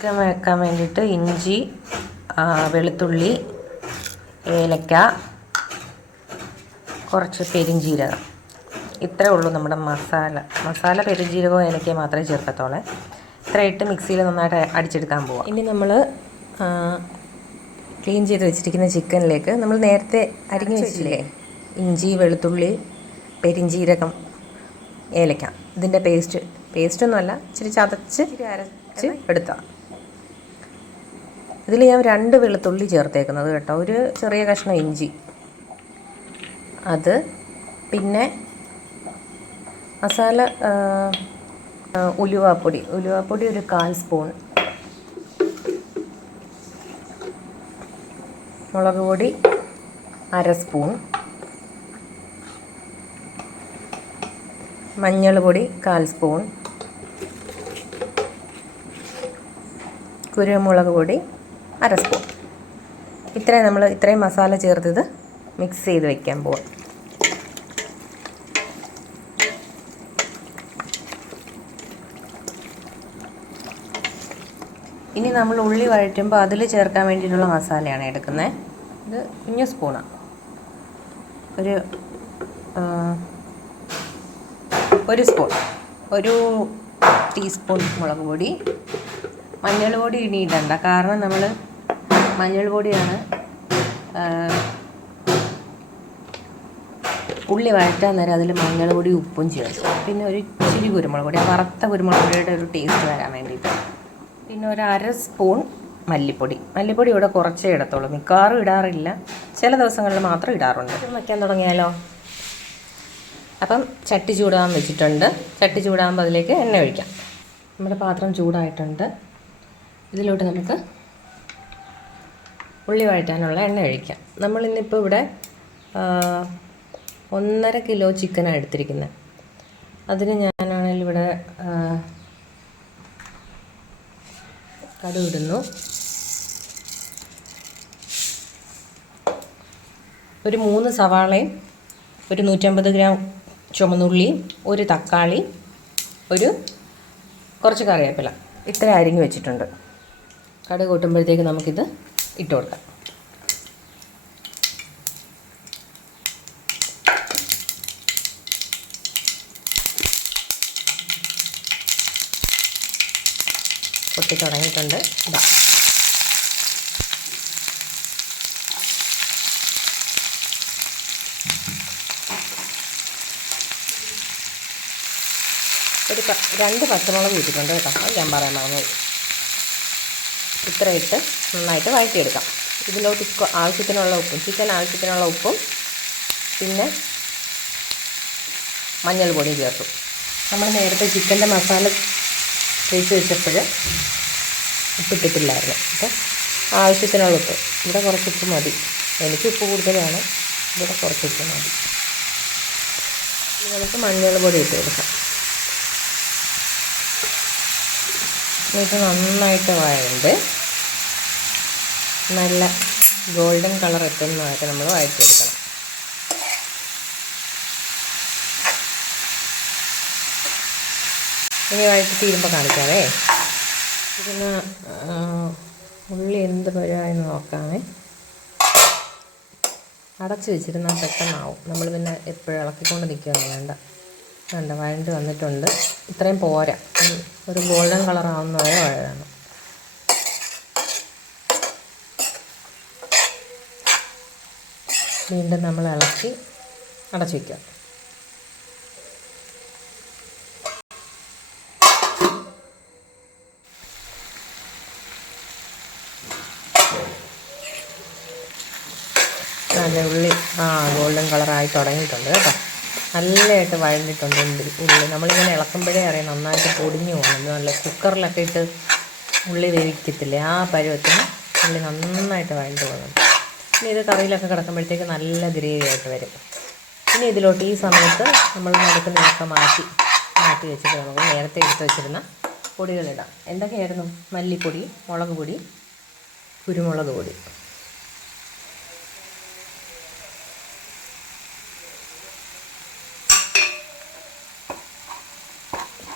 Chicken വെക്കാൻ വേണ്ടിയിട്ട് ഇഞ്ചി, വെളുത്തുള്ളി, ഏലക്ക, കുറച്ച് പെരിഞ്ജീരകം, ഇത്രയേ ഉള്ളൂ നമ്മുടെ മസാല. പെരിഞ്ജീരകവും ഏലക്കയും മാത്രമേ ചേർക്കത്തുള്ളൂ. ഇത്ര ഇട്ട് മിക്സിയിൽ നന്നായിട്ട് അടിച്ചെടുക്കാൻ പോവാം. ഇനി നമ്മൾ ക്ലീൻ ചെയ്ത് വെച്ചിരിക്കുന്ന ചിക്കനിലേക്ക് നമ്മൾ നേരത്തെ അരിഞ്ഞു വെച്ചില്ലേ ഇഞ്ചി, വെളുത്തുള്ളി, പെരിഞ്ജീരകം, ഏലക്ക, ഇതിൻ്റെ പേസ്റ്റൊന്നുമല്ല, ഇച്ചിരി ചതച്ച് അരച്ച് എടുത്താൽ. ഇതിൽ ഞാൻ 2 വെളുത്തുള്ളി ചേർത്തേക്കുന്നത് കേട്ടോ, ഒരു ചെറിയ കഷ്ണം ഇഞ്ചി, അത് പിന്നെ മസാല ഉലുവാപ്പൊടി ഒരു 1/4 സ്പൂൺ, മുളക് പൊടി 1/2 സ്പൂൺ, മഞ്ഞൾ പൊടി 1/4 സ്പൂൺ, കുരുമുളക് പൊടി 1/2 സ്പൂൺ. ഇത്രയും മസാല ചേർത്തത് മിക്സ് ചെയ്ത് വയ്ക്കാൻ പോവാം. ഇനി നമ്മൾ ഉള്ളി വഴറ്റുമ്പോൾ അതിൽ ചേർക്കാൻ വേണ്ടിയിട്ടുള്ള മസാലയാണ് എടുക്കുന്നത്. ഇത് കുഞ്ഞു സ്പൂണാണ്, ഒരു സ്പൂൺ, 1 ടീസ്പൂൺ മുളക് പൊടി. മഞ്ഞൾ പൊടി ഇനി ഇടണ്ട, കാരണം നമ്മൾ മഞ്ഞൾ പൊടിയാണ് ഉള്ളി വഴറ്റാൻ നേരം അതിൽ മഞ്ഞൾ പൊടി ഉപ്പും ചേർക്കും. പിന്നെ ഒരു ഇച്ചിരി കുരുമുളക് പൊടി, വറുത്ത കുരുമുളക് പൊടിയുടെ ഒരു ടേസ്റ്റ് വരാൻ വേണ്ടിയിട്ട്. പിന്നെ 1/2 സ്പൂൺ മല്ലിപ്പൊടി ഇവിടെ കുറച്ചേ ഇടത്തുള്ളൂ, മിക്കവാറും ഇടാറില്ല, ചില ദിവസങ്ങളിൽ മാത്രം ഇടാറുണ്ട്. വയ്ക്കാൻ തുടങ്ങിയാലോ? അപ്പം ചട്ടി ചൂടാൻ വെച്ചിട്ടുണ്ട്. ചട്ടി ചൂടാകുമ്പോൾ അതിലേക്ക് എണ്ണ ഒഴിക്കാം. നമ്മുടെ പാത്രം ചൂടായിട്ടുണ്ട്. ഇതിലോട്ട് നമുക്ക് ഉള്ളി വഴറ്റാനുള്ള എണ്ണ ഒഴിക്കാം. നമ്മളിന്നിപ്പോൾ ഇവിടെ 1.5 കിലോ ചിക്കനാണ് എടുത്തിരിക്കുന്നത്. അതിന് ഞാനാണെങ്കിൽ ഇവിടെ കടുക് ഇടുന്നു. ഒരു 3 സവാളയും, ഒരു 150 ഗ്രാം ചുമന്നുള്ളിയും, ഒരു തക്കാളി, കുറച്ച് കറിവേപ്പില, ഇത്ര അരിഞ്ഞ് വെച്ചിട്ടുണ്ട്. കടുക് കൂട്ടുമ്പോഴത്തേക്ക് നമുക്കിത് ഇട്ട് കൊടുക്കാം. പൊട്ടി തുടങ്ങിയിട്ടുണ്ട്. ഇതാ ഒരു 2 പച്ചമുളക് ഇട്ടിട്ടുണ്ട് കേട്ടോ, അത് ഞാൻ പറയാൻ മറന്നു. ഇത്ര ഇട്ട് നന്നായിട്ട് വഴറ്റിയെടുക്കാം. ഇതിലോട്ട് ആവശ്യത്തിനുള്ള ഉപ്പും, ചിക്കൻ ആവശ്യത്തിനുള്ള ഉപ്പും, പിന്നെ മഞ്ഞൾ പൊടിയും ചേർത്തു. നമ്മൾ നേരത്തെ ചിക്കൻ്റെ മസാല തേച്ച് വെച്ചപ്പോൾ ഉപ്പിട്ടിട്ടില്ലായിരുന്നു. അപ്പോൾ ആവശ്യത്തിനുള്ള ഉപ്പ്, ഇവിടെ കുറച്ച് ഉപ്പ് മതി, എനിക്ക് ഉപ്പ് കൂടുതലാണ്, ഇവിടെ കുറച്ച് ഉപ്പ് മതി. നമുക്ക് മഞ്ഞൾ പൊടി ഇട്ട് കൊടുക്കാം. ഇത് നന്നായിട്ട് വഴണ്ട് നല്ല ഗോൾഡൻ കളർ എത്തുന്നതായിട്ട് നമ്മൾ വഴറ്റിയെടുക്കണം. ഇനി വഴറ്റി തീരുമ്പോൾ കാണിക്കാവേ. ഇതിന് ഉള്ളി എന്ത് പരുവായെന്ന് നോക്കാമേ. അടച്ച് വെച്ചിരുന്നാൽ പെട്ടെന്നാവും, നമ്മൾ പിന്നെ എപ്പോഴും ഇളക്കിക്കൊണ്ട് നിൽക്കുകയൊന്നും വേണ്ട. വഴണ്ട് വന്നിട്ടുണ്ട്. ഇത്രയും പോരാ, ഒരു ഗോൾഡൻ കളർ ആവുന്ന വരെ വഴണം. വീണ്ടും നമ്മൾ ഇളക്കി അടച്ചു വയ്ക്കാം. നല്ല ഉള്ളി ഗോൾഡൻ കളറായി തുടങ്ങിയിട്ടുണ്ട് കേട്ടോ, നല്ലതായിട്ട് വഴണ്ടിട്ടുണ്ട് ഉള്ളി. നമ്മളിങ്ങനെ ഇളക്കുമ്പോഴേ അറിയാം നന്നായിട്ട് പൊടിഞ്ഞു പോകുന്നത്. നല്ല കുക്കറിലൊക്കെ ഇട്ട് ഉള്ളി വേവിക്കത്തില്ലേ, ആ പരുവത്തിന് ഉള്ളി നന്നായിട്ട് വഴണ്ട് പോകുന്നുണ്ട്. ഇനി ഇത് കറിയിലൊക്കെ കിടക്കുമ്പോഴത്തേക്ക് നല്ല ഗ്രേവിയായിട്ട് വരും. ഇനി ഇതിലോട്ട് ഈ സമയത്ത് നമ്മൾ നടുക്കുന്നതൊക്കെ മാറ്റി വെച്ചിട്ട് നമുക്ക് നേരത്തെ എടുത്ത് വെച്ചിരുന്ന പൊടികളിടാം. എന്തൊക്കെയായിരുന്നു? മല്ലിപ്പൊടി, മുളക് പൊടി, കുരുമുളക് പൊടി,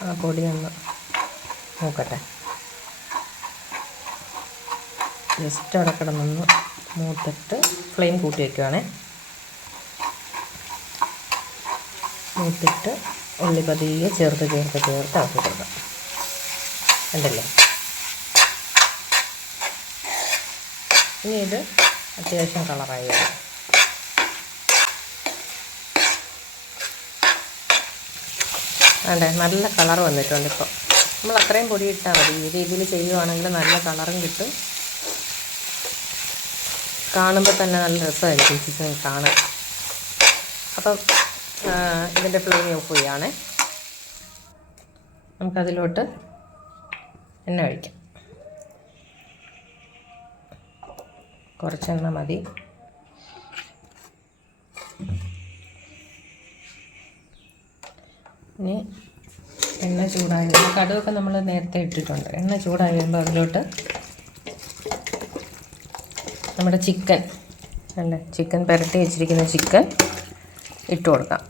ആ പൊടി ഒന്ന് നോക്കട്ടെ. ജസ്റ്റ് അവിടെ കിടന്നൊന്ന് മൂത്തിട്ട് ഫ്ലെയിം കൂട്ടി വയ്ക്കുവാണേ. മൂത്തിട്ട് ഉള്ളി പതിയെ ചേർത്ത് ആക്കി കൊടുക്കാം. ഉണ്ടല്ലോ. ഇനി ഇത് അത്യാവശ്യം കളറായി വരും. വേണ്ടേ, നല്ല കളർ വന്നിട്ടുണ്ട്. ഇപ്പോൾ നമ്മൾ അത്രയും പൊടി ഇട്ടാൽ മതി. ഈ രീതിയിൽ ചെയ്യുവാണെങ്കിൽ നല്ല കളറും കിട്ടും. കാണുമ്പോൾ തന്നെ നല്ല രസമായിരിക്കും ചിക്കൻ കാണാൻ. അപ്പം ഇതിൻ്റെ ഫ്ലെയിം ഓഫ് ചെയ്യുകയാണേ. നമുക്കതിലോട്ട് എണ്ണ ഒഴിക്കാം. കുറച്ചെണ്ണ മതി. ഇനി എണ്ണ ചൂടായി വരുമ്പോൾ, കടുവൊക്കെ നമ്മൾ നേരത്തെ ഇട്ടിട്ടുണ്ട്. എണ്ണ ചൂടായി വരുമ്പോൾ അതിലോട്ട് നമ്മുടെ ചിക്കൻ അല്ലേ, ചിക്കൻ പുരട്ടി വെച്ചിരിക്കുന്ന ചിക്കൻ ഇട്ട് കൊടുക്കാം.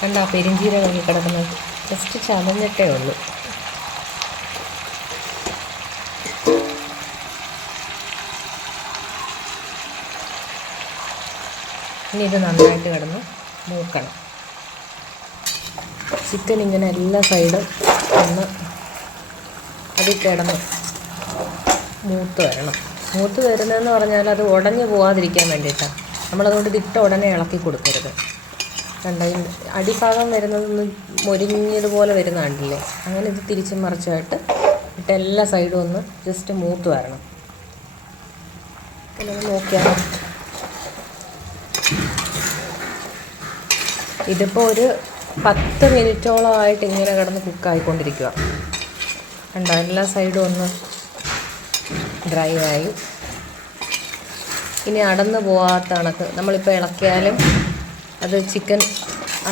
കണ്ടാ പെരിഞ്ചീരകം കിടക്കുന്നത് ജസ്റ്റ് ചതഞ്ഞിട്ടേ ഉള്ളൂ. ഇനി ഇത് നന്നായിട്ട് കിടന്ന് മൂക്കണം. ചിക്കൻ ഇങ്ങനെ എല്ലാ സൈഡും ഒന്ന് അതിൽ കിടന്ന് മൂത്ത് വരണം. മൂത്ത് വരുന്നതെന്ന് പറഞ്ഞാൽ അത് ഉടഞ്ഞു പോകാതിരിക്കാൻ വേണ്ടിയിട്ടാണ്. നമ്മളതുകൊണ്ട് ഇതിട്ട ഉടനെ ഇളക്കി കൊടുക്കരുത്. കണ്ട അടിഭാഗം വരുന്നതൊന്ന് മൊരിഞ്ഞതുപോലെ വരുന്ന കണ്ടില്ലേ, അങ്ങനെ ഇത് തിരിച്ചും മറിച്ചായിട്ട് ഇട്ട് എല്ലാ സൈഡും ഒന്ന് ജസ്റ്റ് മൂത്ത് വരണം. പിന്നെ നോക്കിയാൽ ഇതിപ്പോൾ ഒരു 10 മിനിറ്റോളമായിട്ട് ഇങ്ങനെ കിടന്ന് കുക്കായിക്കൊണ്ടിരിക്കുക. കണ്ടോ, എല്ലാ സൈഡും ഒന്ന് ഡ്രൈ ആയി. ഇനി അടന്നു പോകാത്ത കണക്ക് നമ്മളിപ്പോൾ ഇളക്കിയാലും അത് ചിക്കൻ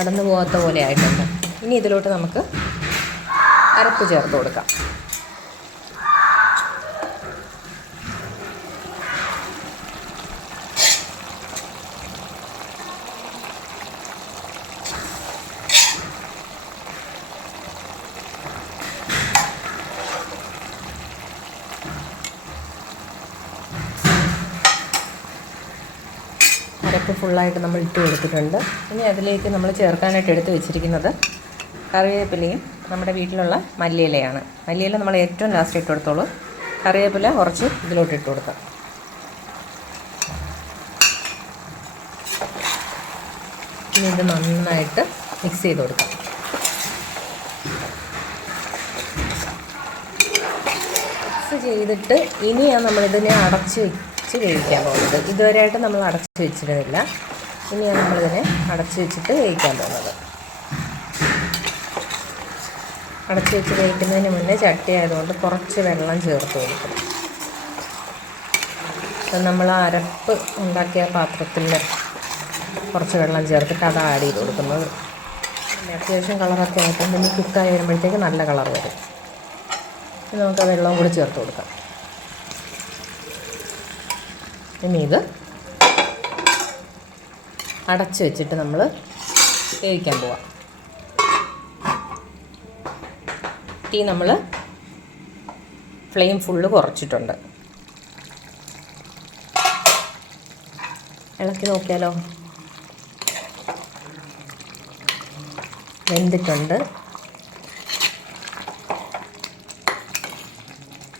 അടന്നു പോകാത്ത പോലെ ആയിട്ടുണ്ട്. ഇനി ഇതിലോട്ട് നമുക്ക് അരപ്പ് ചേർത്ത് കൊടുക്കാം. അരപ്പ് ഫുള്ളായിട്ട് നമ്മൾ ഇട്ട് കൊടുത്തിട്ടുണ്ട്. ഇനി അതിലേക്ക് നമ്മൾ ചേർക്കാനായിട്ട് എടുത്ത് വെച്ചിരിക്കുന്നത് കറിവേപ്പിലയും നമ്മുടെ വീട്ടിലുള്ള മല്ലിയിലയാണ്. മല്ലിയില നമ്മൾ ഏറ്റവും ലാസ്റ്റ് ഇട്ട് കൊടുത്തോളൂ. കറിവേപ്പില കുറച്ച് ഇതിലോട്ട് ഇട്ട് കൊടുക്കാം. ഇനി ഇത് നന്നായിട്ട് മിക്സ് ചെയ്ത് കൊടുക്കാം. മിക്സ് ചെയ്തിട്ട് ഇനിയാണ് നമ്മളിതിനെ അടച്ച് വേവിക്കാൻ പോകുന്നത്. ഇതുവരെയായിട്ട് നമ്മൾ അടച്ച് വെച്ചിരുന്നില്ല. ഇനിയാണ് നമ്മളിതിനെ അടച്ച് വെച്ചിട്ട് വേവിക്കാൻ പോകുന്നത്. അടച്ച് വെച്ച് വേവിക്കുന്നതിന് മുന്നേ ചട്ടി ആയതുകൊണ്ട് കുറച്ച് വെള്ളം ചേർത്ത് കൊടുക്കണം. നമ്മൾ അരപ്പ് ഉണ്ടാക്കിയ പാത്രത്തിൽ കുറച്ച് വെള്ളം ചേർത്തിട്ട് അത് ആഡ് ചെയ്ത് കൊടുക്കുന്നത്. അത്യാവശ്യം കളറൊക്കെ ആയിട്ട് പിന്നെ കുക്കായി വരുമ്പോഴത്തേക്ക് നല്ല കളർ വരും. നമുക്ക് ആ വെള്ളവും കൂടി ചേർത്ത് കൊടുക്കാം. ഇനി ഇത് അടച്ച് വെച്ചിട്ട് നമ്മൾ വേവിക്കാൻ പോവാം. തീ നമ്മൾ ഫ്ലെയിം ഫുള്ള് കുറച്ചിട്ടുണ്ട്. ഇളക്കി നോക്കിയാലോ, വെന്തിട്ടുണ്ട്.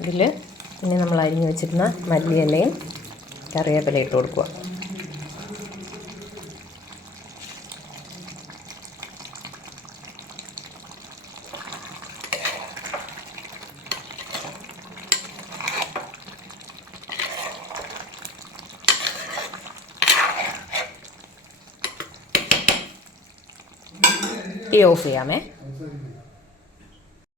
ഇതിൽ ഇനി നമ്മൾ അരിഞ്ഞ് വെച്ചിരുന്ന മല്ലിയിലയും കറിവേപ്പില ഇട്ട് കൊടുക്കുക. തീ ഓഫ് ചെയ്യാമേ.